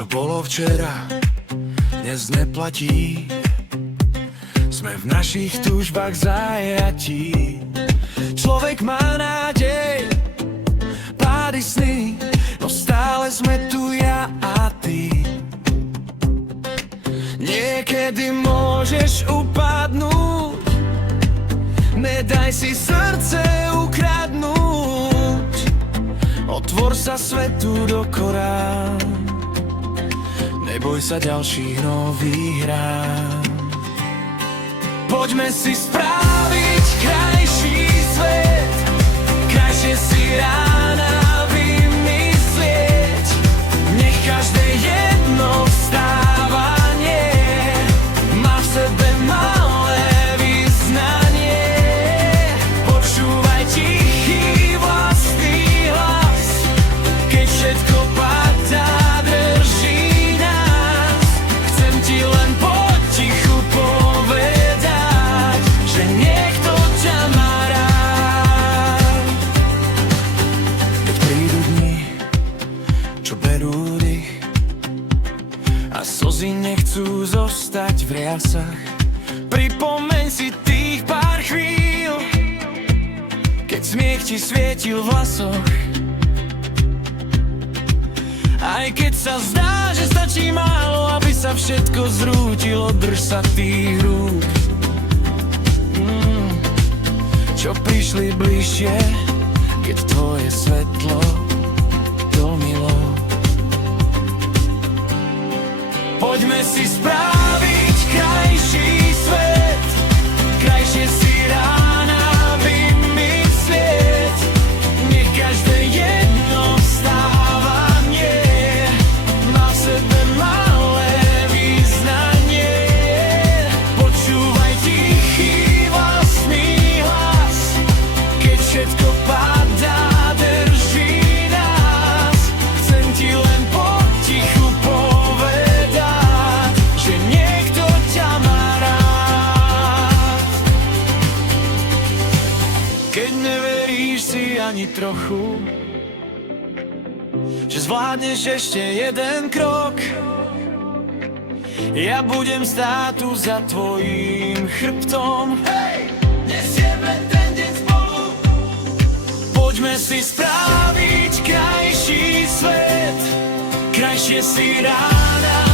Čo bolo včera, dnes neplatí. Sme v našich túžbách zajatí. Človek má nádej, pády sny, no stále sme tu ja a ty. Niekedy môžeš upadnúť, nedaj si srdce ukradnúť. Otvor sa svetu do korán, neboj sa ďalších nových rán. Poďme si spraviť krajší svet, krajšie si rána vymyslieť. Nech každé jedno vstávanie má v sebe malé vyznanie. Počúvaj tichý vlastný hlas, keď všetko padá, drží nás. Chcem ti len potichu povedať, že niekto ťa má rád. Keď prídu dni, čo berú dých a slzy nechcú zostať v riasach, pripomeň si tých pár chvíľ, keď smiech ti svietil v hlasoch. Aj keď sa zdá, že stačí málo, aby sa všetko zrútilo, drž sa tých rúk, čo prišli bližšie, keď tvoje svetlo domilo. Poďme si spraviť krajší svet, krajšie si rána vymyslieť. Nech každé jedno vstávanie má v sebe malé význanie. Počúvaj tichý vlastný hlas, keď všetko padá, drží nás. Chcem ti len potichu povedať, že niekto ťa má rád. Keď neveríš si ani trochu, že zvládneš ešte jeden krok, ja budem stáť tu za tvojím chrbtom. Hej, nesieme ten deň spolu. Poďme si spraviť krajší svet, krajšie si rána